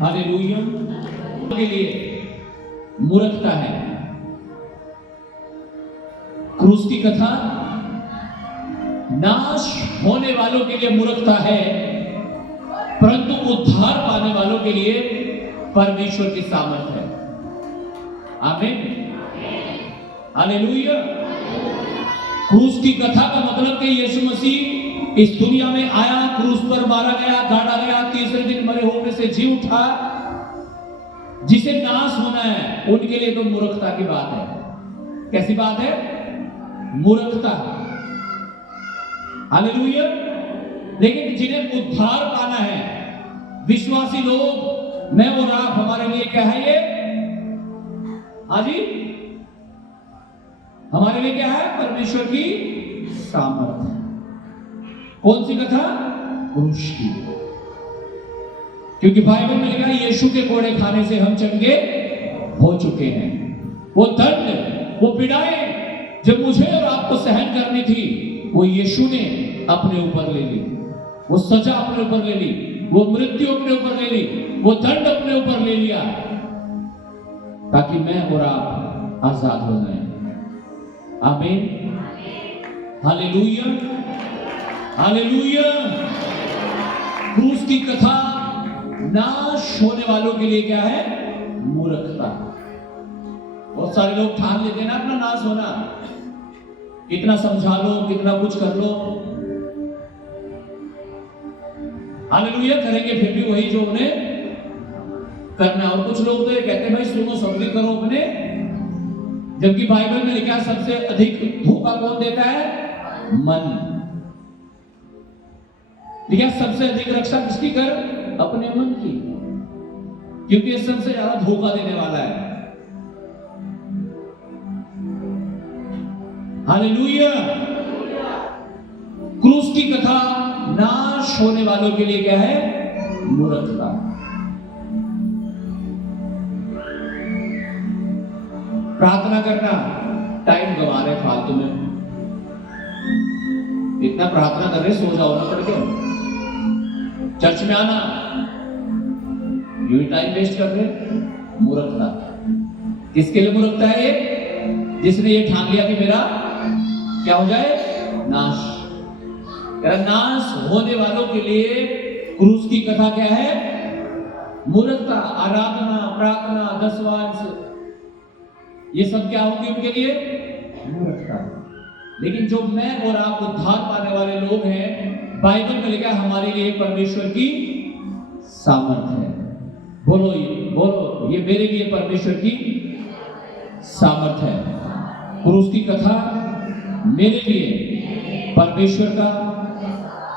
Hallelujah के लिए मूर्खता है। क्रूस की कथा नाश होने वालों के लिए मूर्खता है, परंतु उद्धार पाने वालों के लिए परमेश्वर की सामर्थ है। आमीन, हालेलुया। क्रूस की कथा का मतलब कि यीशु मसीह इस दुनिया में आया, क्रूस पर मारा गया, गाड़ा गया, तीसरे दिन मरे हुए में से जी उठा। जिसे नाश होना है उनके लिए तो मूर्खता की बात है। कैसी बात है? मूर्खता। हालेलुया। लेकिन जिन्हें उद्धार पाना है, विश्वासी लोग, मैं और आप, हमारे लिए क्या है ये? हाँ जी, हमारे लिए क्या है? परमेश्वर की सामर्थ। कौन सी कथा? क्रूस की। क्योंकि बाइबल में लिखा है यीशु के कोड़े खाने से हम चंगे हो चुके हैं। वो दंड, वो पीड़ाएं जब मुझे और आपको सहन करनी थी, वो यीशु ने अपने ऊपर ले ली। वो सजा अपने ऊपर ले ली, वो मृत्यु अपने ऊपर ले ली, वो दंड अपने ऊपर ले लिया, ताकि मैं और आप आजाद हो जाएं। आमीन, हालेलुया, हालेलुया। क्रूस की कथा नाश होने वालों के लिए क्या है? मूर्खता। बहुत सारे लोग ठान लेते हैं ना अपना नाश होना, कितना समझा लो, कितना कुछ कर लो, हालेलुया, करेंगे फिर भी वही जो उन्हें करना। और कुछ लोग तो ये कहते हैं भाई सुनो, सब्री करो अपने, जबकि बाइबल में लिखा है सबसे अधिक धोखा कौन देता है? मन। लिखा सबसे अधिक रक्षा किसकी कर? अपने मन की, क्योंकि ये सबसे ज्यादा धोखा देने वाला है। हालेलुया। क्रूस की कथा नाश होने वालों के लिए क्या है? मूर्खता। प्रार्थना करना, टाइम गंवा रहे फालतू में। इतना प्रार्थना कर रहे, सो जाओ ना पढ़ के। चर्च में आना, यूं टाइम वेस्ट कर रहे। मूर्खता। किसके लिए मूर्खता है ये? जिसने ये ठान लिया कि मेरा क्या हो जाए? नाश। नाश होने वालों के लिए क्रूस की कथा क्या है? मूर्खता। आराधना, प्रार्थना, दशवांश, ये सब क्या होगी उनके लिए? मूर्खता। लेकिन जो मैं और आप उद्धार पाने वाले लोग हैं, बाइबल में लिखा हमारे लिए परमेश्वर की सामर्थ है। बोलो ये मेरे लिए परमेश्वर की सामर्थ है। क्रूस की कथा मेरे लिए परमेश्वर का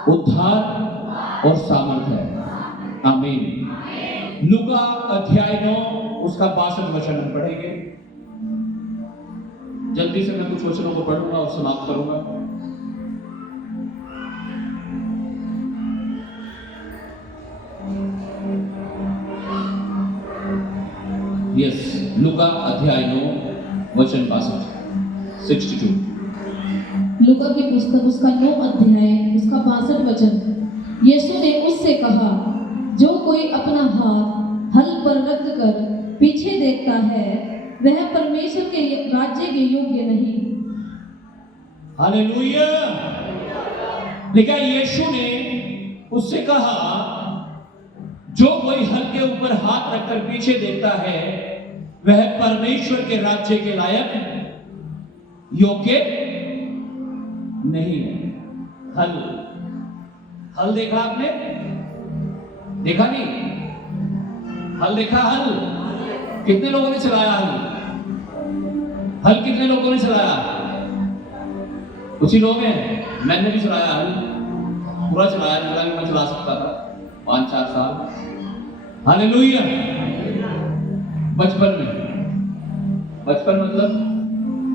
उद्धार और सामर्थ है। आमीन। लूका अध्याय 9 उसका 62 वचन हम पढ़ेंगे। जल्दी से मैं कुछ वचनों को पढ़ूंगा और समाप्त करूंगा। लूका अध्याय 9 वचन 62। लूका की पुस्तक उसका 9 अध्याय उसका 62 वचन। यीशु ने उससे कहा, जो कोई अपना हाथ हल पर रख कर पीछे देखता है, वह परमेश्वर के राज्य के योग्य नहीं। हालेलुया। लिखा यीशु ने उससे कहा, जो कोई हल के ऊपर हाथ रखकर पीछे देखता है, वह परमेश्वर के राज्य के लायक योग्य नहीं है। हल देखा आपने? देखा नहीं? हल देखा? हल कितने लोगों ने चलाया? हल कितने लोगों ने चलाया? कुछ ही लोग हैं। मैंने भी चलाया हल, पूरा चलाया, जितना भी मैं चला सकता था 5-4 साल। हालेलुया। बचपन मतलब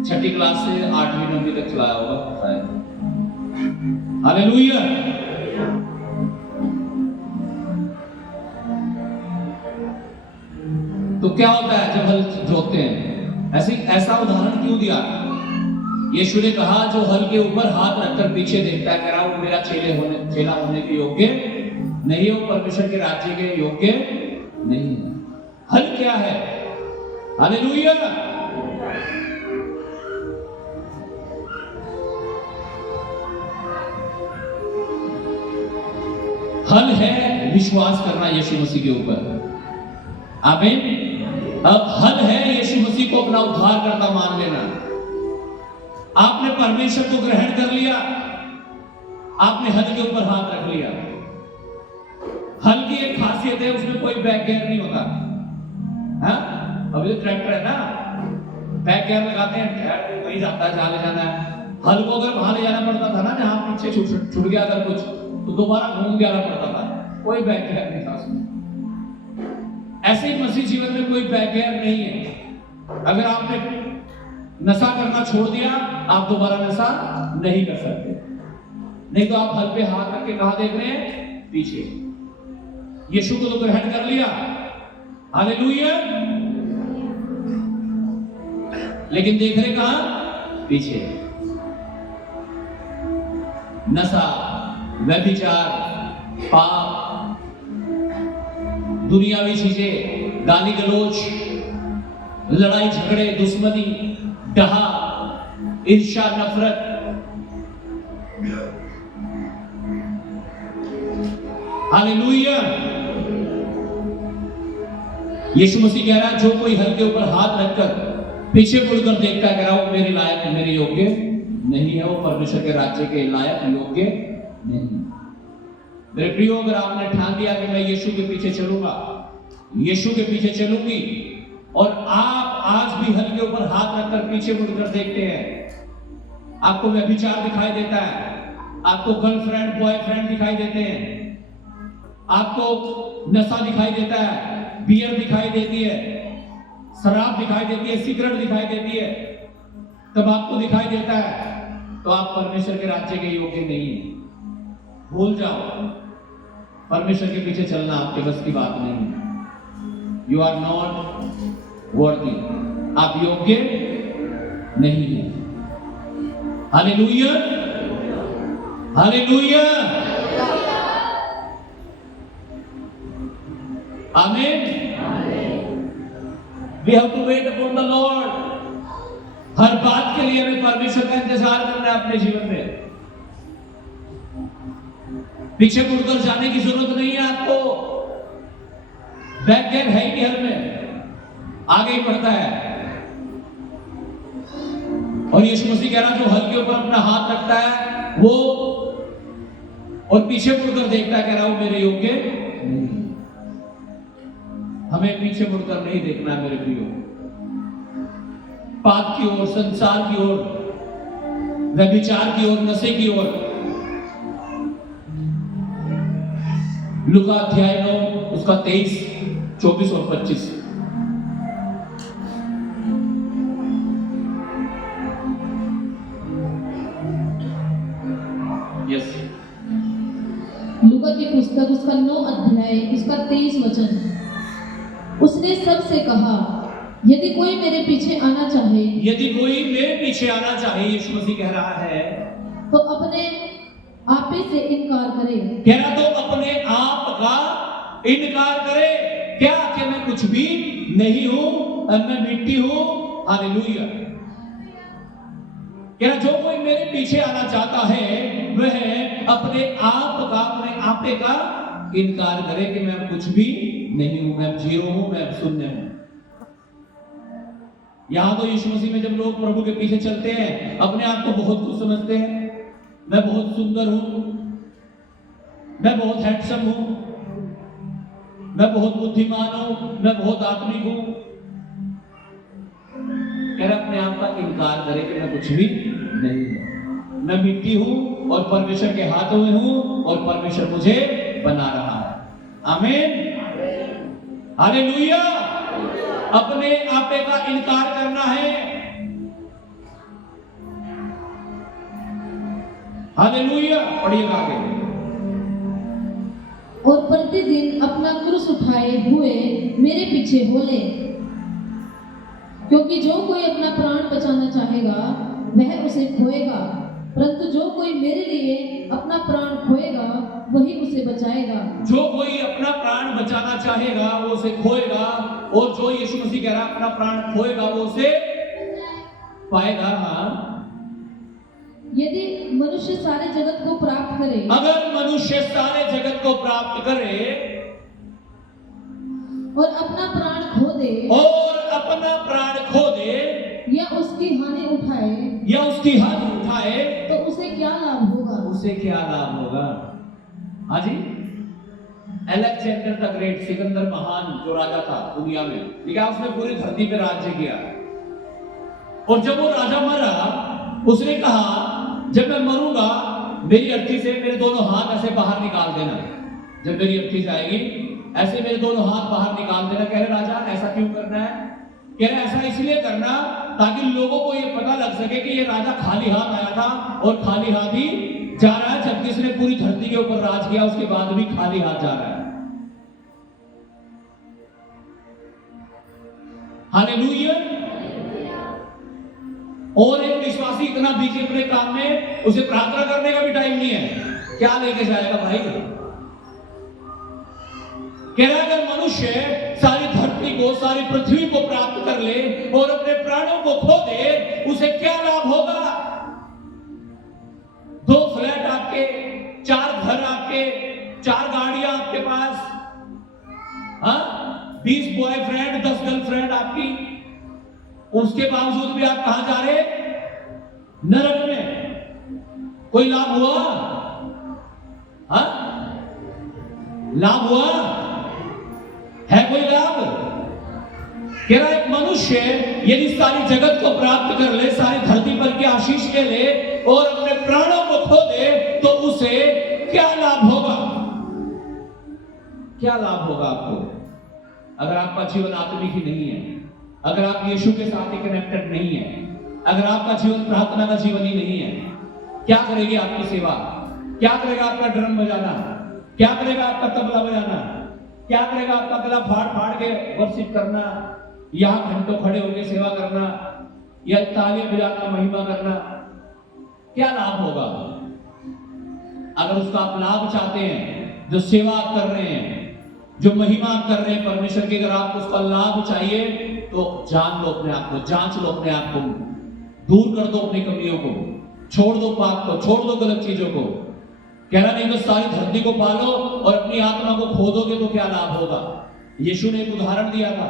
6ठी क्लास से 8वीं 9वीं तक चलाया होगा शायद। हालेलुया। तो क्या होता है जब हल जोतते हैं? ऐसा उदाहरण क्यों दिया? यीशु ने कहा, जो हल के ऊपर हाथ रखकर पीछे देखता है, मेरा चेला होने के योग्य नहीं हो, परमेश्वर के राज्य के योग्य नहीं है। हल क्या है? हालेलुया। हल है विश्वास करना यीशु मसीह के ऊपर। आमीन। अब हल है यीशु मसीह को अपना उद्धारकर्ता मान लेना। आपने परमेश्वर को ग्रहण कर लिया, आपने हल के ऊपर हाथ रख लिया। हल की एक खासियत है, उसमें कोई बैक गियर नहीं होता। हाँ? अभी तो ट्रैक्टर है ना, बैक गियर लगाते हैं, वही जाता है जहां ले जाना है। हल को अगर वहां ले जाना पड़ता था ना, जहां पीछे छूट गया अगर कुछ, तो दोबारा घूम के आना पड़ता था। कोई बैक गियर नहीं था उसमें। ऐसे ही मसीह जीवन में कोई बैक गियर नहीं है। अगर आपने नशा करना छोड़ दिया, आप दोबारा नशा नहीं कर सकते। नहीं तो आप हल पे हाथ रख के कहां देख रहे हैं? पीछे। यीशु को तो ग्रहण कर लिया, हालेलुया, लेकिन देख रहे कहां? पीछे। नशा, व्यभिचार, पाप, दुनियावी चीजें, गाली गलौज, लड़ाई झगड़े, दुश्मनी, डहा, ईर्ष्या, नफरत, हालेलुया। यीशु मसीह कह रहा है, जो कोई हल के ऊपर हाथ रखकर पीछे मुड़कर देखता है, कह रहा वो मेरे लायक, मेरे योग्य नहीं है, वो परमेश्वर के राज्य के लायक, योग्य नहीं। मेरे प्रियो, अगर आपने ठान दिया कि मैं यीशु के पीछे चलूंगा, यीशु के पीछे चलूंगी, और आप आज भी हल के ऊपर हाथ रखकर पीछे मुड़कर देखते हैं, आपको व्यभिचार दिखाई देता है, आपको गर्लफ्रेंड बॉयफ्रेंड दिखाई देते हैं, आपको नशा दिखाई देता है, बियर दिखाई देती है, शराब दिखाई देती है, सिगरेट दिखाई देती है, तंबाकू दिखाई देता है, तो आप परमेश्वर के राज्य के योग्य नहीं है। भूल जाओ, परमेश्वर के पीछे चलना आपके बस की बात नहीं है। यू आर नॉट वर्दी, आप योग्य नहीं है। हालेलुया, हालेलुया, आमीन। We have to wait upon the Lord. हर बात के लिए हमें परमेश्वर का इंतजार करना है अपने जीवन में। पीछे मुड़कर जाने की जरूरत नहीं है आपको। बैक गियर है ही नहीं हल में, आगे ही बढ़ता है। और यीशु मसीह कह रहा जो हल के ऊपर अपना हाथ रखता है वो, और पीछे मुड़कर देखता है, कह रहा वो मेरे योग्य नहीं। हमें पीछे मुड़कर नहीं देखना है मेरे प्रियो। पाप की ओर, संसार की ओर, व्यभिचार की ओर, नशे की ओर। लूका अध्याय 9 उसका 23, 24 और 25। यस, लूका की पुस्तक उसका 9 अध्याय उसका 23 वचन। उसने सबसे कहा, यदि कोई मेरे पीछे आना चाहे, यदि कोई मेरे पीछे आना चाहे, यीशु मसीह कह रहा है, तो अपने आपे से इनकार करे। कह रहा तो अपने आप का इनकार करे। क्या? कि मैं कुछ भी नहीं हूं, मैं मिट्टी हूं। हालेलुया। कह रहा जो कोई मेरे पीछे आना चाहता है वह अपने आप का, अपने आपे का इनकार करे कि मैं कुछ भी नहीं हूं, मैं जीरो हूं, मैं शून्य हूं। यहां तो यीशु मसीह में जब लोग प्रभु के पीछे चलते हैं, अपने आप को बहुत कुछ समझते हैं। मैं बहुत सुंदर हूं, मैं बहुत हैंडसम हूं, मैं बहुत बुद्धिमान हूं, मैं बहुत आत्मिक हूं। कह रहा अपने आप का इनकार करे कि मैं कुछ भी नहीं हूं, मैं मिट्टी हूं और परमेश्वर के हाथों में हूं और परमेश्वर मुझे बना रहा है। आमीन, हालेलुया। अपने आपे का इनकार करना है। हालेलुया। पढ़िएगा आगे। और प्रतिदिन अपना क्रूस उठाए हुए मेरे पीछे हो ले, क्योंकि जो कोई अपना प्राण बचाना चाहेगा वह उसे खोएगा, परंतु जो कोई मेरे लिए अपना प्राण खोएगा वही उसे बचाएगा। जो कोई अपना प्राण बचाना चाहेगा वो उसे खोएगा, और जो यीशु मसीह कह रहा है अपना प्राण खोएगा वो उसे पाएगा। यदि मनुष्य सारे जगत को प्राप्त करे, अगर मनुष्य सारे जगत को प्राप्त करे और अपना प्राण खो दे, या उसकी हानि उठाए, तो उसे क्या लाभ होगा? उसे क्या लाभ होगा? हाँ जी, अलेक्जेंडर द ग्रेट, सिकंदर महान जो राजा था दुनिया में, ठीक है, उसने पूरी धरती पे राज्य किया। और जब वो राजा मरा, उसने कहा जब मैं मरूंगा मेरी अर्थी से मेरे दोनों हाथ ऐसे बाहर निकाल देना। जब मेरी अर्थी जाएगी ऐसे मेरे दोनों हाथ बाहर निकाल देना। कह रहे राजा ऐसा क्यों करना है? कह रहे ऐसा इसलिए करना ताकि लोगों को ये पता लग सके कि ये राजा खाली हाथ आया था और खाली हाथ ही जा रहा है, जबकि इसने पूरी धरती के ऊपर राज किया उसके बाद भी खाली हाथ जा रहा है। हालेलुया। और एक विश्वासी इतना बिजी अपने काम में, उसे प्रार्थना करने का भी टाइम नहीं है। क्या लेके जाएगा भाई? कह रहा अगर मनुष्य सारी धरती को, सारी पृथ्वी को प्राप्त कर ले और अपने प्राणों को खो दे, उसे क्या लाभ होगा? 2 फ्लैट आपके, 4 घर आपके, 4 गाड़ियां आपके पास, हाँ, 20 बॉयफ्रेंड, 10 गर्लफ्रेंड आपकी, उसके बावजूद भी आप कहां जा रहे? नरक में। कोई लाभ हुआ? हाँ, लाभ हुआ है? कोई लाभ? कह रहा एक मनुष्य यदि सारी जगत को प्राप्त कर ले, सारी धरती पर की आशीष ले ले और अपने प्राणों को खो दे, तो उसे क्या लाभ होगा? क्या लाभ होगा आपको? अगर आपका जीवन आत्मिक ही नहीं है, अगर आप यीशु के साथ ही कनेक्टेड नहीं है, अगर आपका जीवन प्रार्थना का जीवन ही नहीं है, क्या करेगी आपकी सेवा? क्या करेगा आपका ड्रम बजाना? क्या करेगा आपका तबला बजाना? क्या करेगा आपका गला फाड़ फाड़ के वर्शिप करना, यहां घंटों खड़े होकर सेवा करना, या तालियां बजाना, महिमा करना? क्या लाभ होगा? अगर उसका आप लाभ चाहते हैं, जो सेवा आप कर रहे हैं, जो महिमा आप कर रहे हैं परमेश्वर की, अगर आपको उसका लाभ चाहिए तो जान लो अपने आप को, जांच लो अपने आप को, दूर कर दो अपनी कमियों को, छोड़ दो पाप को, छोड़ दो गलत चीजों को। कहना नहीं तो सारी धरती को पालो और अपनी आत्मा को खो दोगे तो क्या लाभ होगा? यीशु ने एक उदाहरण दिया था,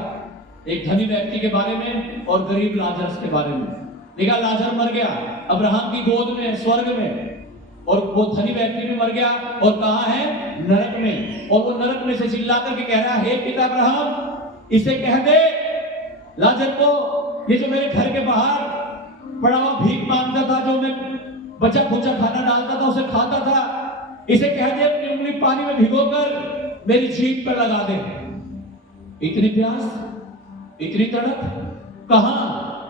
एक धनी व्यक्ति के बारे में और गरीब लाजरस के बारे में। देखा लाजर मर गया अब्राहम की गोद में स्वर्ग में, और वो धनी व्यक्ति भी मर गया और कहाँ है? नरक में। और वो नरक में से चिल्ला करके कह रहा है, हे पिता अब्राहम, इसे कह दे लाजर को, ये जो मेरे घर के बाहर पड़ा हुआ भीख मांगता था, जो मैं बचा खुचा खाना डालता था उसे खाता था, इसे कह दे अपनी उंगली पानी में भिगोकर मेरी जीभ पर लगा दे। इतनी प्यास, इतनी तड़प, कहां?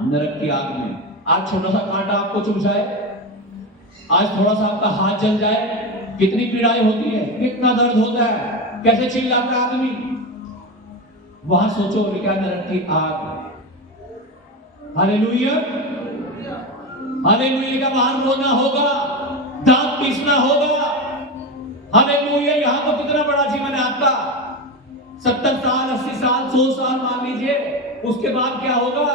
नरक की आग में। आज छोटा सा कांटा आपको चुभ जाए, आज थोड़ा सा आपका हाथ जल जाए, कितनी पीड़ाएं होती है, कितना दर्द होता है, कैसे चिल्लाता है आदमी। वहां सोचो लिखा नरक की आग। Hallelujah, hallelujah. लिखा बाहर रोना होगा, दांत पीसना होगा। हालेलुया। यहां तो कितना बड़ा जीवन है आपका, 70 साल, 80 साल, 100 साल मान लीजिए, उसके बाद क्या होगा?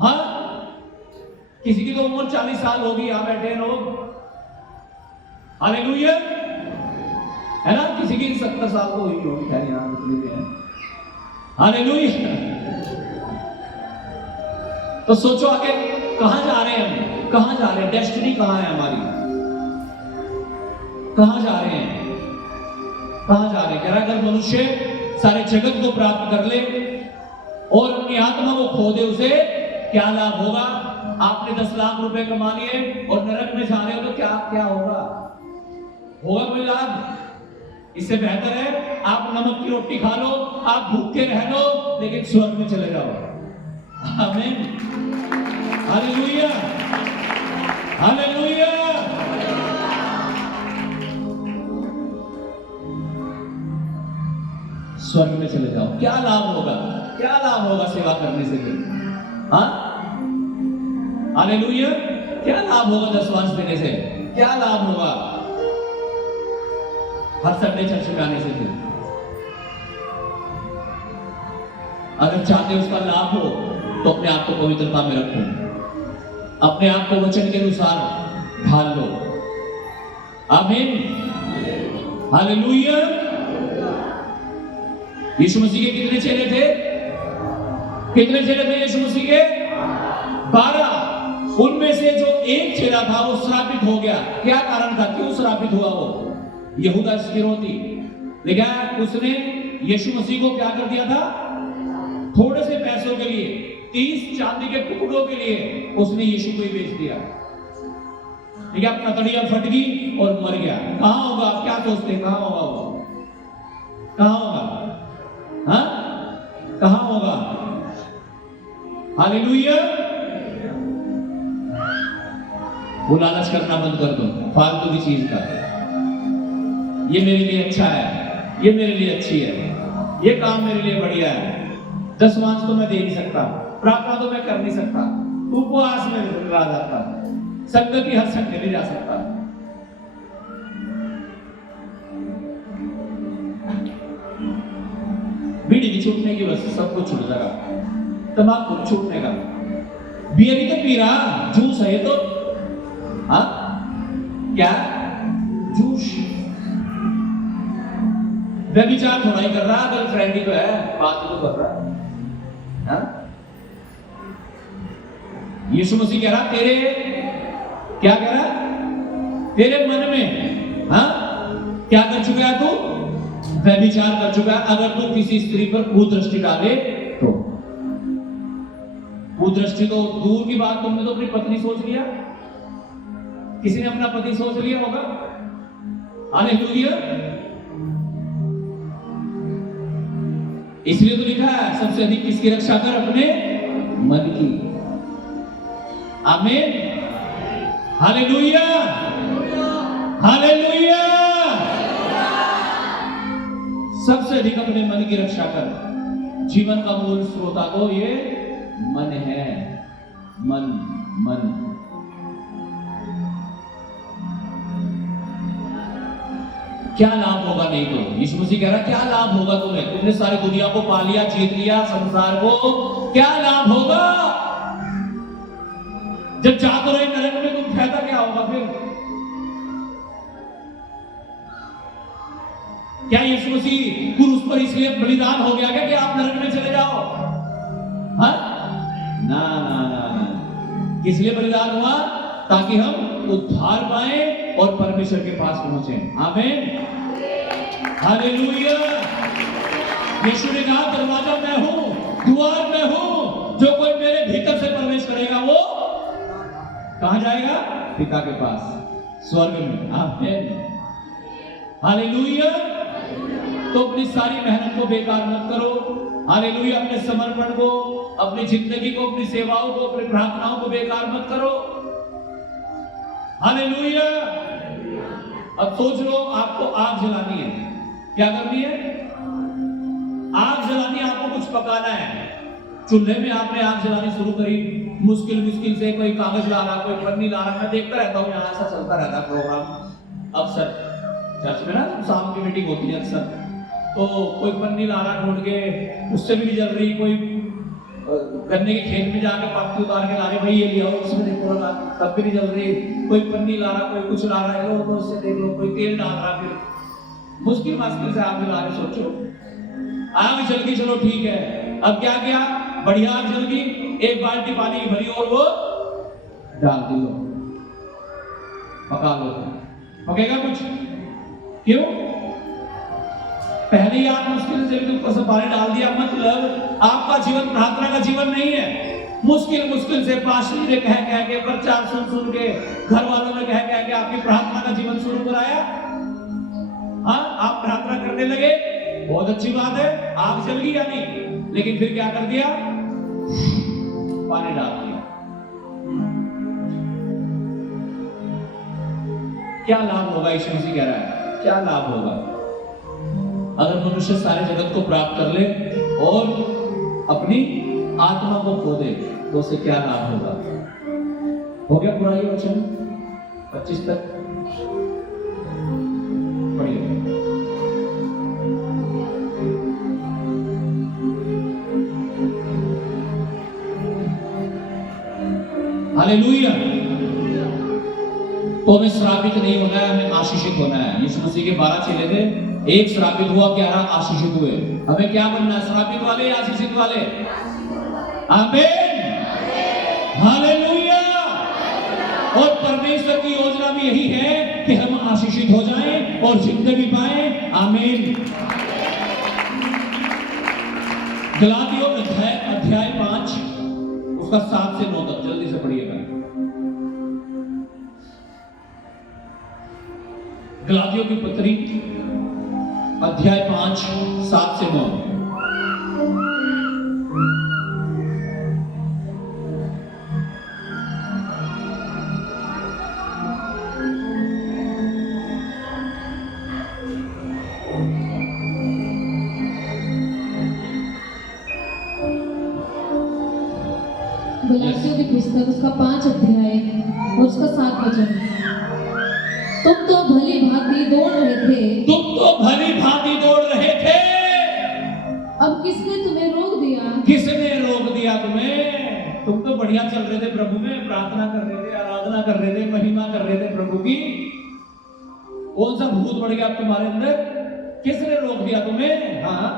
हाँ, किसी की तो उम्र 40 साल होगी, यहां बैठे लोग, हालेलुया, है ना? किसी की 70 साल तो हुई होगी, खैर यहां मुस्लिम है, हालेलुया। तो सोचो आगे कहां जा रहे हैं हम, कहां जा रहे हैं? डेस्टिनी कहां है हमारी? कहां जा रहे हैं? कहां जा रहे हैं? कह रहा अगर मनुष्य सारे जगत को प्राप्त कर ले और अपनी आत्मा को खो दे, उसे क्या लाभ होगा? आपने 10 लाख रुपए कमा लिए और नरक में जा रहे हो तो क्या क्या होगा? होगा कोई लाभ? इससे बेहतर है आप नमक की रोटी खा लो, आप भूखे रह लो, लेकिन स्वर्ग में चले जाओ। आमीन, हालेलुया, हालेलुया। स्वर्ग में चले जाओ, क्या लाभ होगा? क्या लाभ होगा सेवा करने से? हाँ, हालेलुया। क्या लाभ होगा दशवांश देने से? क्या लाभ होगा हर संडे चर्च में आने से? फिर अगर चाहते उसका लाभ हो तो अपने आप को पवित्रता में रखो, अपने आप को वचन के अनुसार ढाल लो। आमीन, हालेलुया। यीशु मसीह के कितने चेले थे? कितने चेले थे यीशु मसीह के? 12। उनमें से जो एक चेला था वो श्रापित हो गया। क्या कारण था? क्यों श्रापित हुआ वो? यहूदा इस्करियोती। लेकिन उसने यीशु मसीह को क्या कर दिया था? थोड़े से पैसों के लिए, 30 चांदी के टुकड़ों के लिए उसने यीशु को ही बेच दिया। ठीक है, अपना तड़िया फट गई और मर गया। कहां होगा? आप क्या सोचते हैं? कहां होगा वो? कहां होगा? हाँ, कहां होगा? हालेलुया। वो लालच करना बंद कर दो फालतू की चीज का। ये मेरे लिए अच्छा है, ये मेरे लिए अच्छी है, ये काम मेरे लिए बढ़िया है। दशवांश तो मैं दे नहीं सकता, प्रार्थना तो मैं कर नहीं सकता, उपवास में रह जाता, संगति हर संडे नहीं जा सकता। बीड़ी की छूटने की बस सब कुछ छूट जाएगा, तंबाकू छूटने का। बियर ही तो पी रहा, जूस है ये तो। हाँ, क्या जूस? व्यभिचार थोड़ा ही कर रहा, गर्लफ्रेंड ही तो है, बात तो कर रहा है। यीशु मसीह कह रहा तेरे, क्या कह रहा? तेरे मन में, हाँ, क्या कर चुका है तू? व्यभिचार कर चुका है। अगर तू किसी स्त्री पर कुदृष्टि डाले तो, कुदृष्टि तो दूर की बात, तुमने तो अपनी पत्नी सोच लिया, किसी ने अपना पति सोच लिया होगा। हालेलुया। इसलिए तो लिखा है सबसे अधिक किसकी रक्षा कर? अपने मन की। आमीन, हालेलुया, हालेलुया। सबसे अधिक अपने मन की रक्षा कर। जीवन का मूल स्रोता तो ये मन है। मन, मन। क्या लाभ होगा? नहीं तो यीशु मसीह कह रहा है क्या लाभ होगा तुम्हें? तुमने सारी दुनिया को पा लिया, जीत लिया संसार को, क्या लाभ होगा? जब जा तो रहे नरक में, तुम फायदा क्या होगा फिर? क्या यीशु मसीह क्रूस पर इसलिए बलिदान हो गया क्या कि आप नरक में चले जाओ? हाँ? ना ना ना ना। किस लिए बलिदान हुआ? ताकि हम उद्धार पाए और परमेश्वर के पास पहुंचे। आमीन, हालेलुया। यीशु ने कहा दरवाजा मैं हूं, द्वार मैं हूं, जो कोई मेरे भीतर से प्रवेश करेगा वो कहां जाएगा? पिता के पास, स्वर्ग में। आमीन, हालेलुया। तो अपनी सारी मेहनत को बेकार मत करो। हालेलुया। अपने समर्पण को, अपनी जिंदगी को, अपनी सेवाओं को, अपनी प्रार्थनाओं को बेकार मत करो। हालेलुया। अब सोच लो आपको आग जलानी है, क्या करनी है? आग जलानी, आपको कुछ पकाना है। चूल्हे में आपने आग जलानी शुरू करी, मुश्किल से कोई कागज ला रहा, कोई पन्नी ला रहा। मैं देखता रहता हूँ यहाँ ऐसा चलता रहता प्रोग्राम अक्सर चर्च में ना, शाम की मीटिंग होती है अक्सर, तो कोई पन्नी ला रहा ढूंढ के, उससे भी नहीं जल रही। कोई गन्ने के खेत में जाके पत्ती उतार के ला रहे, भाई ये लिया, उसमें देखो तब भी नहीं जल रही। कोई पन्नी ला रहा, कोई कुछ ला रहा है, तो उससे देख लो, कोई तेल डाल रहा। फिर मुश्किल से आग जला रहे। सोचो आग जल गई, चलो ठीक है। अब क्या किया? बढ़िया आग जल गई, एक बाल्टी पानी की भरी और वो डाल दियो, पका लो। पकेगा कुछ? क्यों? पहले ही आप मुश्किल से ऊपर से पानी डाल दिया। मतलब आपका जीवन प्रार्थना का जीवन नहीं है। मुश्किल से पास्टर ने कह के, प्रचार सुन के, घर वालों ने कह के आपकी प्रार्थना का जीवन शुरू कराया। हाँ, आप प्रार्थना करने लगे, बहुत अच्छी बात है, आग जल गई या नहीं, लेकिन फिर क्या कर दिया? पानी डाल दिया। क्या लाभ होगा? यीशु मसीह कह रहा है क्या लाभ होगा अगर मनुष्य सारे जगत को प्राप्त कर ले और अपनी आत्मा को खो दे, तो उसे क्या लाभ होगा? हो गया पूरा ये वचन 25 तक पढ़िए। हालेलुया। तो हमें श्रापित नहीं होना है, हमें आशीषित होना है। यीशु मसीह के 12 चेले थे, एक श्रापित हुआ, 11 आशीषित हुए। हमें क्या बनना है, श्रापित वाले या आशीषित वाले? आमीन, हालेलुया। और परमेश्वर की योजना भी यही है कि हम आशीषित हो जाएं और जिंदगी पाएं। आमीन। गलातियों अध्याय 5 उसका 7 से 9 तक जल्दी से पढ़िएगा। गलातियों की पत्री अध्याय 5 7 से 9। गलातियों की पुस्तक उसका 5 अध्याय और उसका 7 वचन। तुम तो भली भांति दौड़ रहे थे, तुम तो भली भांति दौड़ रहे थे, अब किसने तुम्हें रोक दिया? किसने रोक दिया तुम्हें? तुम तो बढ़िया चल रहे थे प्रभु में, प्रार्थना कर रहे थे, आराधना कर रहे थे, महिमा कर रहे थे प्रभु की। कौन सा भूत बढ़ गया तुम्हारे अंदर? किसने रोक दिया तुम्हें? हाँ,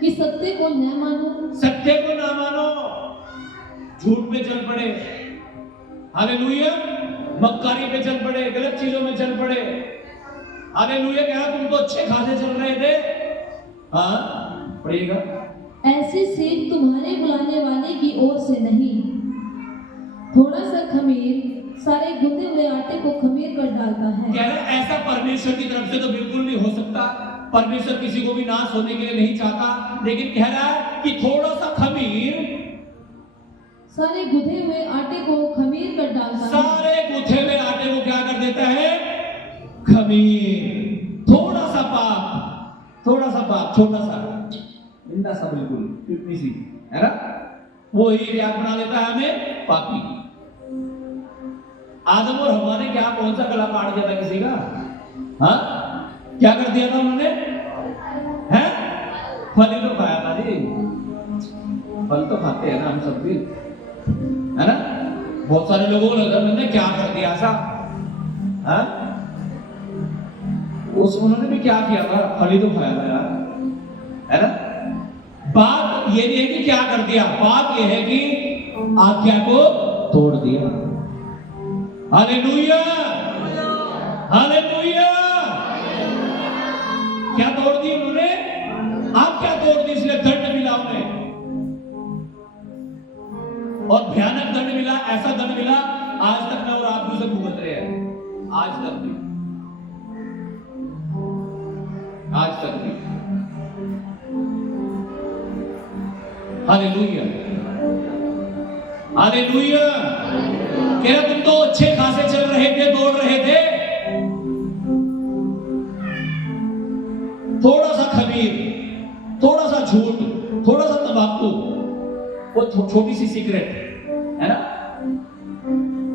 कि सत्य को न मानो, सत्य को ना मानो, झूठ में चल पड़े। हालेलुया। मक्कारी पे चल पड़े, गलत चीजों में चल पड़े। हालेलुया। कह रहा तुम तो अच्छे खासे चल रहे थे। हाँ, पढ़िएगा। ऐसी सीख तुम्हारे बुलाने वाले की ओर से नहीं। थोड़ा सा खमीर सारे गुंदे हुए आटे को खमीर कर डालता है। कह रहा ऐसा परमेश्वर की तरफ से तो बिल्कुल नहीं हो सकता। परमेश्वर किसी को भी नाश होने के लिए नहीं चाहता, लेकिन कह रहा है कि थोड़ा सा खमीर सारे गुंदे हुए आटे को खमीर कर डालता है। सारे गुथे हुए आटे को क्या कर देता है? खमीर। थोड़ा सा पाप, थोड़ा सा पाप, छोटा सा, इंदा सा, बिल्कुल इतनी सी, है ना, वो ही क्या बना देता है हमें? पापी। आदम और हवा ने क्या, कौन सा गला काट दिया था किसी का? हाँ, क्या कर दिया था उन्होंने? हैं? फल ही तो खाया था जी। फल तो खाते हैं ना हम सब भी, है ना। बहुत सारे लोगों को लगता है मैंने क्या कर दिया ऐसा। हाँ, उन्होंने भी क्या किया था? फल ही तो खाया था यार, है ना। बात ये नहीं है कि क्या कर दिया, बात ये है कि आज्ञा को तोड़ दिया। Hallelujah, hallelujah. क्या तोड़ दी उन्होंने? आज्ञा तोड़ दी, इसलिए दंड मिला उन्हें, और भयानक दंड मिला। ऐसा दंड मिला आज तक मैं और आप भी उसे भुगत रहे हैं, आज तक भी, आज तक भी। Hallelujah, hallelujah. क्या तुम तो अच्छे खासे चल रहे थे, दौड़ रहे थे, थोड़ा सा खमीर, थोड़ा सा झूठ, थोड़ा सा तंबाकू, वो छोटी सी सिगरेट, है ना,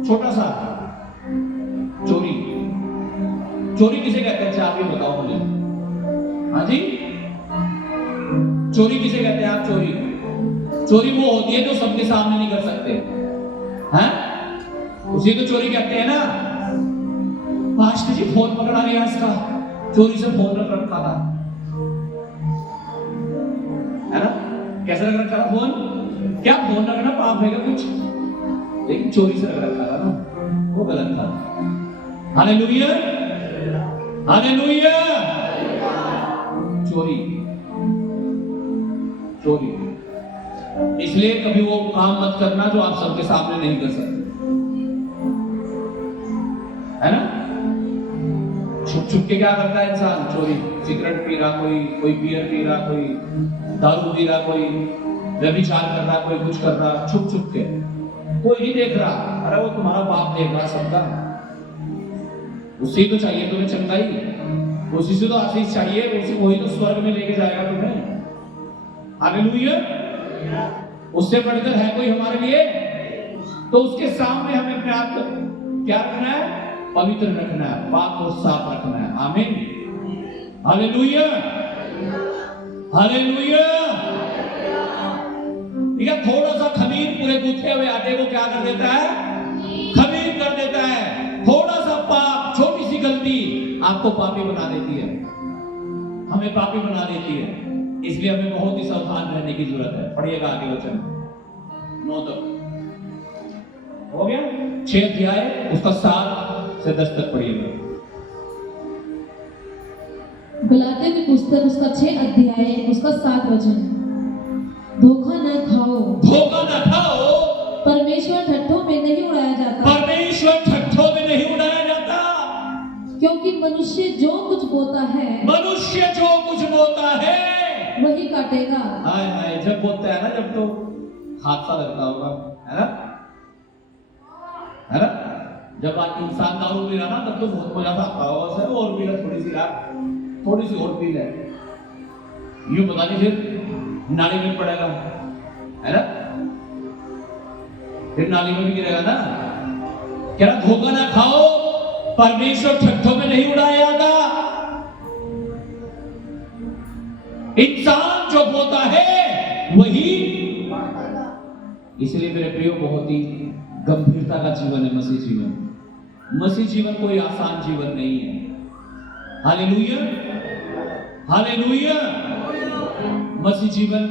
छोटा सा चोरी। चोरी किसे कहते हैं? आप ये बताओ मुझे। हाँ जी, चोरी किसे कहते हैं आप? चोरी वो होती है जो सबके सामने नहीं कर सकते, हैं? उसी तो चोरी कहते हैं ना। पास्टर जी फोन पकड़ा लिया इसका, चोरी से फोन रख रखा था, है ना। कैसे रख रखा था फोन? क्या फोन रखना पाप है क्या कुछ? लेकिन चोरी से रख रखा था ना, वो गलत था। Hallelujah, hallelujah. चोरी, चोरी। इसलिए कभी वो काम मत करना जो आप सबके सामने नहीं कर सकते, है ना। छुप छुप के क्या करता है इंसान? चोरी, सिगरेट पी रहा कोई बियर पी रहा, कोई दारू पी रहा, कोई व्यभिचार कर रहा, कोई कुछ कर रहा, छुप छुप के, कोई नहीं देख रहा। अरे वो तुम्हारा बाप देख रहा सबका। उसी तो चाहिए तुम्हें चंगाई, उसी से तो आशीष चाहिए, उसी वही तो स्वर्ग में लेके जाएगा तुम्हें। हालेलुया। उससे बढ़कर है कोई हमारे लिए? तो उसके सामने हमें अपने आप को क्या रखना है? पवित्र रखना है, पाक और साफ रखना है। आमीन, हालेलुया, हालेलुया। ठीक है, थोड़ा सा खमीर पूरे गूंथे हुए आटे को क्या कर देता है? खमीर कर देता है। थोड़ा सा पाप, छोटी सी गलती आपको पापी बना देती है, हमें पापी बना देती है। इसलिए हमें बहुत ही सावधान रहने की जरूरत है। पढ़िएगा आगे वचन 9 तक हो गया, 6 अध्याय उसका 7 से 10 तक पढ़िएगा। गलातियों की पुस्तक उसका 6 अध्याय उसका 7 वचन। धोखा न खाओ, धोखा न खाओ, परमेश्वर ठट्ठों में नहीं उड़ाया जाता, परमेश्वर ठट्ठों में नहीं उड़ाया जाता, क्योंकि मनुष्य जो कुछ बोता है, मनुष्य जो कुछ बोता है वही काटेगा। हाय हाय, जब बोलता है ना, जब तो हादसा लगता होगा, है ना, है ना। जब आज इंसान दारू पी रहा ना, तब तो बहुत मजा आता होगा सर, और पी रहा, थोड़ी सी रात, थोड़ी सी और पी ले, यूं पता नहीं फिर नाली में पड़ेगा, है ना, फिर नाली में भी गिरेगा ना। कह रहा धोखा ना खाओ, परमेश्वर ठट्ठों में नहीं उड़ाया जाता। इंसान जो बोता है वही, इसलिए मेरे प्रियो बहुत ही गंभीरता का जीवन है मसीह जीवन। मसीह जीवन कोई आसान जीवन नहीं है। Hallelujah, hallelujah. मसीह जीवन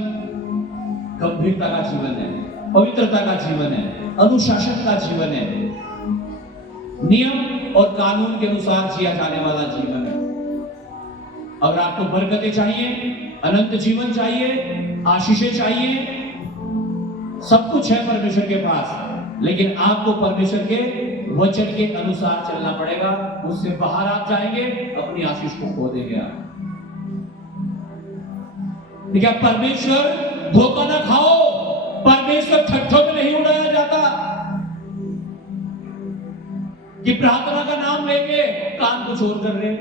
गंभीरता का जीवन है, पवित्रता का जीवन है, अनुशासन का जीवन है, नियम और कानून के अनुसार जिया जाने वाला जीवन है। अगर आपको बरकतें चाहिए, अनंत जीवन चाहिए, आशीषें चाहिए, सब कुछ है परमेश्वर के पास, लेकिन आपको परमेश्वर के वचन के अनुसार चलना पड़ेगा। उससे बाहर आप जाएंगे, अपनी आशीष को खो देंगे आप। ठीक है, परमेश्वर धोखा ना खाओ, परमेश्वर ठट्ठों में नहीं उड़ाया जाता कि प्रार्थना का नाम लेके काम कुछ और कर रहे।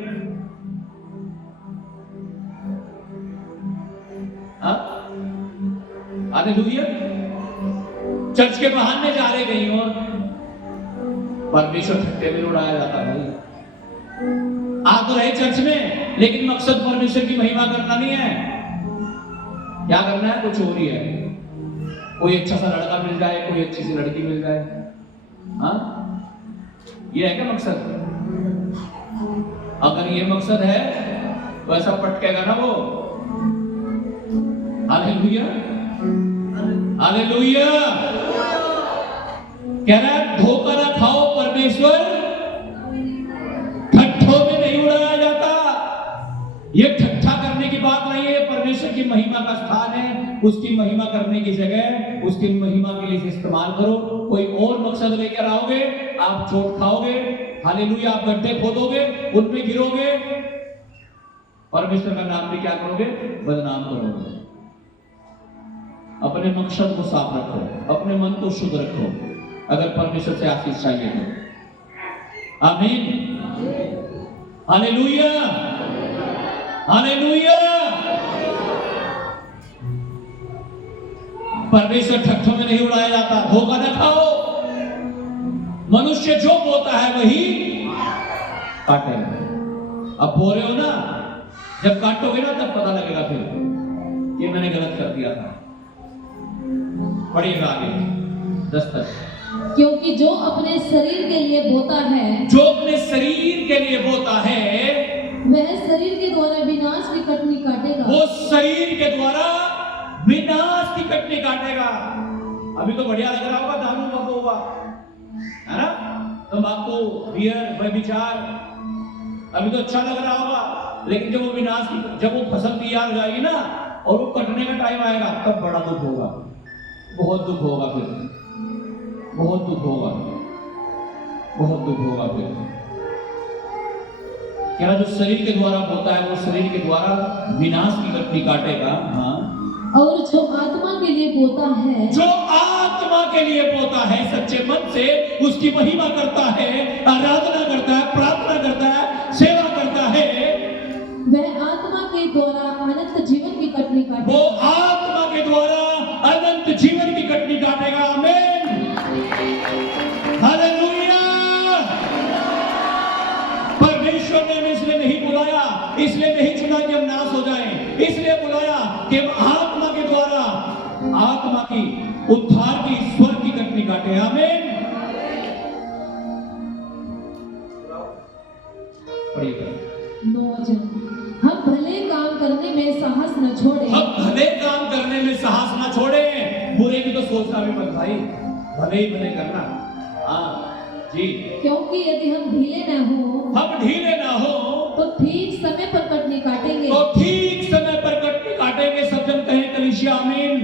हालेलुया। चर्च के बहाने जा रहे कहीं और, परमेश्वर ठट्ठे में उड़ाया जाता भाई। आ तो रहे चर्च में, लेकिन मकसद परमेश्वर की महिमा करना नहीं है। क्या करना है? कुछ और ही है। कोई अच्छा सा लड़का मिल जाए, कोई अच्छी सी लड़की मिल जाए, हाँ, ये है क्या मकसद? अगर ये मकसद है तो ऐसा पटकेगा ना वो। Hallelujah, hallelujah. कह रहा है धोखा ना खाओ, परमेश्वर ठट्ठों में नहीं उड़ाया जाता। ये ठट्ठा करने की बात नहीं है, परमेश्वर की महिमा का स्थान है। उसकी महिमा करने की जगह उसकी महिमा के लिए इस्तेमाल करो। कोई और मकसद लेकर आओगे, आप चोट खाओगे। हालेलुया, आप गड्ढे खोदोगे, उनमें गिरोगे, परमेश्वर का नाम भी क्या करोगे? बदनाम करोगे। अपने मकसद को साफ रखो, अपने मन को शुद्ध रखो, अगर परमेश्वर से आशीष चाहिए तो। आमीन, हालेलुया, हालेलुया। परमेश्वर ठट्ठों में नहीं उड़ाया जाता। धोखा न खाओ, मनुष्य जो बोता है वही काटेगा। अब बो रहे हो ना, जब काटोगे ना तब पता लगेगा फिर कि मैंने गलत कर दिया था। पढ़िएगा आगे 10 तक। क्योंकि जो अपने शरीर के लिए बोता है, जो अपने शरीर के लिए बोता है, वह शरीर के द्वारा विनाश की कटनी काटेगा। वो शरीर के द्वारा विनाश की कटनी काटेगा। अभी तो बढ़िया लग रहा होगा, दारू बको हुआ, है ना, तंबाकू, बियर, व्यभिचार, अभी तो अच्छा लग रहा होगा, लेकिन जब वो विनाश की, जब वो फसल तैयार हो जाएगी ना और वो कटने का टाइम आएगा, तब बड़ा दुख होगा, बहुत दुख होगा, फिर बहुत दुख होगा, बहुत दुख होगा। फिर क्या जो शरीर के द्वारा होता है वो शरीर के द्वारा विनाश की कटनी काटेगा। हाँ, और जो आत्मा के लिए बोता है, जो आत्मा के लिए बोता है, सच्चे मन से उसकी महिमा करता है, आराधना करता है, प्रार्थना करता है, सेवा करता है, वह आत्मा के द्वारा अनंत जीवन की कटनी काटेगा। वो आत्मा के द्वारा अनंत जीवन की कटनी काटेगा। आमीन, इसलिए नहीं चुना कि हम नाश हो जाएं, इसलिए बुलाया कि हम आत्मा के द्वारा आत्मा की उद्धार की स्वर्ग की कटनी काटे। आमीन। पढ़िए। 9 वचन, हम भले काम करने में साहस न छोड़े। हम भले काम करने में साहस न छोड़े। बुरे की तो सोचना भी मत भाई, भले ही भले करना। हाँ जी। क्योंकि यदि हम ढीले न हो तो ठीक समय पर कटनी काटेंगे। सब जन कहें कलीसिया आमीन।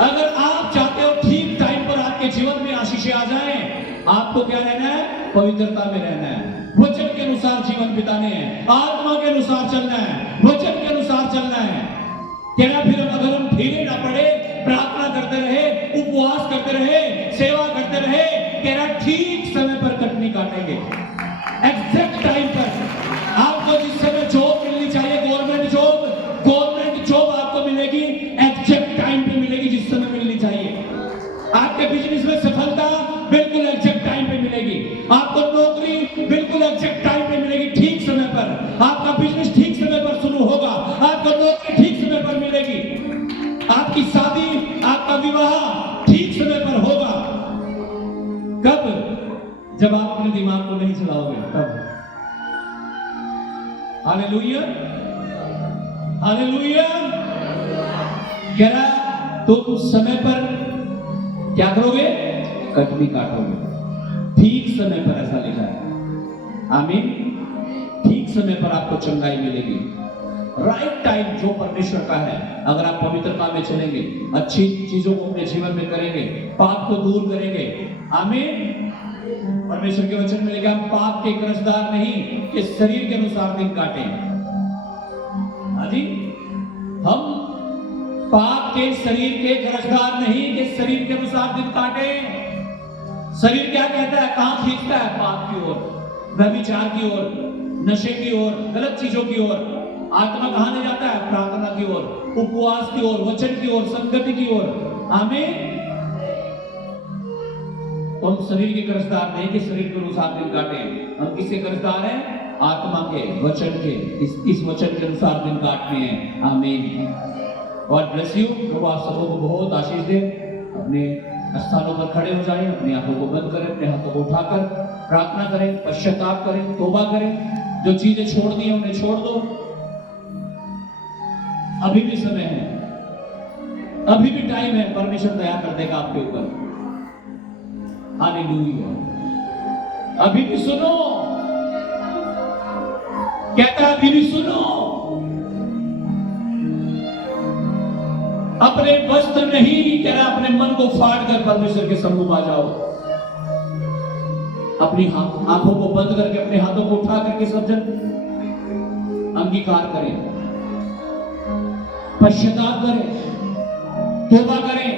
अगर आप चाहते हो ठीक टाइम पर आपके जीवन में आशीषें आ जाएं, आपको क्या रहना है? पवित्रता में रहना है, वचन के अनुसार जीवन बिताने हैं, आत्मा के अनुसार चलना है, वचन के अनुसार चलना है। क्या फिर अगर हम ढीले ना पड़े, प्रार्थना करते रहे, उपवास करते रहे, सेवा करते रहे, क्या ठीक समय पर कटनी काटेंगे, एग्जैक्ट टाइम पर। आपको जिस समय जॉब मिलनी चाहिए, गवर्नमेंट जॉब आपको मिलेगी, एग्जैक्ट टाइम पे मिलेगी, जिस समय मिलनी चाहिए। आपके बिजनेस में सफलता बिल्कुल एग्जैक्ट टाइम पे मिलेगी, आपको नौकरी बिल्कुल एग्जैक्ट टाइम पे मिलेगी, ठीक समय पर। आपका बिजनेस ठीक समय पर शुरू होगा, आपको नौकरी ठीक समय पर मिलेगी, आपकी शादी, आपका विवाह ठीक समय पर होगा। कब? जब आप अपने दिमाग को नहीं चलाओगे, तब। Hallelujah, hallelujah. कह रहा तुम समय पर क्या करोगे? कटनी काटोगे, ठीक समय पर। ऐसा लिखा है। आमीन। ठीक समय पर आपको चंगाई मिलेगी, राइट टाइम जो परमेश्वर का है। अगर आप पवित्रता में चलेंगे, अच्छी चीजों को अपने जीवन में करेंगे, पाप को दूर करेंगे। आमीन। परमेश्वर के वचन में लिखा, हम पाप के कर्जदार नहीं कि शरीर के अनुसार दिन काटे। हाजी, हम पाप के शरीर के कर्जदार नहीं कि शरीर के अनुसार दिन काटे। शरीर क्या कहता है? कहां खींचता है? पाप की ओर, व्यभिचार की ओर, नशे की ओर, गलत चीजों की ओर। आत्मा कहां ले जाता है? प्रार्थना की ओर, उपवास की ओर, वचन की ओर, संगति की ओर। आमीन। तो हम शरीर के कर्जदार नहीं कि शरीर के अनुसार दिन काटे। हम किसके कर्जदार हैं? आत्मा के, वचन के। इस वचन के अनुसार दिन काटने हैं। आमीन। God bless you. प्रभु आप सबों को बहुत आशीष दे। अपने स्थानों पर खड़े हो जाएं, अपनी आंखों को बंद करें, अपने हाथों को उठाकर प्रार्थना करें, पश्चाताप करें, तौबा करें। जो चीजें छोड़ दी हैं उन्हें छोड़ दो। अभी भी समय है, अभी भी टाइम है, परमेश्वर दया कर देगा आपके ऊपर। हालेलुया। अभी भी सुनो, कहता है अभी भी सुनो। अपने वस्त्र नहीं, कह रहा अपने मन को फाड़ कर परमेश्वर के सम्मुख आ जाओ। अपनी आंखों को बंद करके, अपने हाथों को उठा करके सब जन अंगीकार करें, पश्चाताप करें, तौबा करें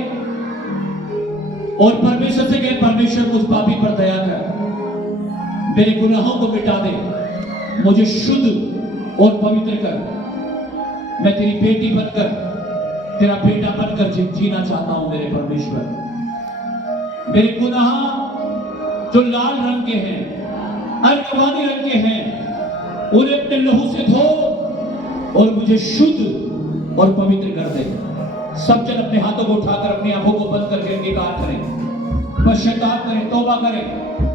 और परमेश्वर से कहें, परमेश्वर मुझ पापी पर दया कर, मेरे गुनाहों को मिटा दे, मुझे शुद्ध और पवित्र कर। मैं तेरी बेटी बनकर, तेरा बेटा बनकर जीना चाहता हूं। मेरे परमेश्वर, मेरे गुनाह जो लाल रंग के हैं, अर्गवानी रंग के हैं, उन्हें अपने लहू से धो और मुझे शुद्ध और पवित्र कर दे। सब जन अपने हाथों को उठाकर, अपनी आंखों को बंद करके अंगीकार करें, पश्चाताप करें, तौबा करें,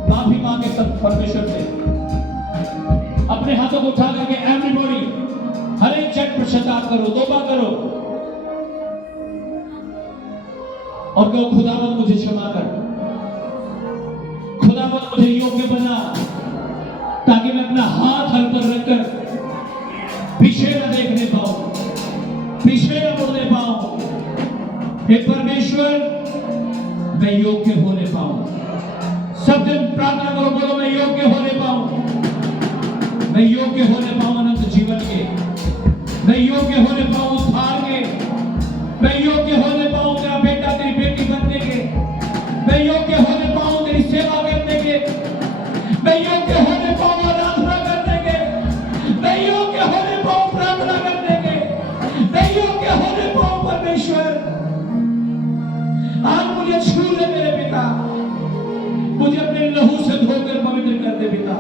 माफी मांगे सब परमेश्वर से। अपने हाथों को उठा करके एवरीबॉडी, हर एक जन पश्चाताप करो, तौबा करो और कहो, खुदावंद मुझे क्षमा कर, खुदावंद मुझे योग्य बना, ताकि मैं अपना हाथ हल पर रखकर पीछे न देखने पाऊं, पीछे न मुड़ने पाऊं। हे परमेश्वर, मैं योग्य होने पाऊं। सब दिन प्रार्थना करो, बोलो मैं योग्य होने पाऊं, मैं योग्य होने पाऊं अनंत जीवन के, मैं योग्य होने पाऊं उद्धार के, मैं योग्य होने पाऊं तेरा बेटा तेरी बेटी बनने के, मैं योग्य होने पाऊं तेरी सेवा करने के, मैं योग्य होने पाऊं आराधना करने के, मैं योग्य होने पाऊं प्रार्थना करने के, मैं योग्य होने पाऊं परमेश्वर। आज मुझे छू ले मेरे पिता, मुझे अपने लहू से धोकर पवित्र कर दे पिता।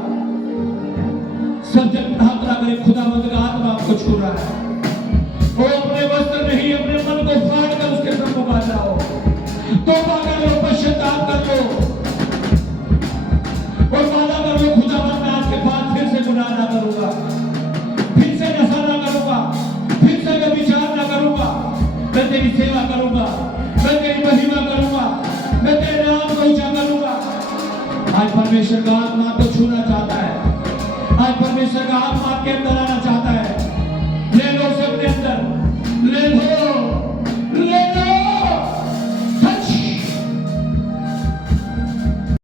सब छू रहा है। वो अपने वस्त्र नहीं, अपने मन को फाड़ कर उसके सम्मुख आ जाओ, तौबा कर लो, पश्चाताप कर लो और वादा कर लो, खुदावंद मैं आज के बाद फिर से गुनाह ना करूंगा, फिर से नशा ना करूंगा, फिर से व्यभिचार ना करूंगा, मैं तेरी सेवा करूंगा, मैं तेरी महिमा करूंगा, मैं तेरे नाम को ऊंचा करूंगा। आज परमेश्वर का आत्मा आपको छूना चाहता है, आज परमेश्वर का आत्मा आपके अंदर आना चाहता है।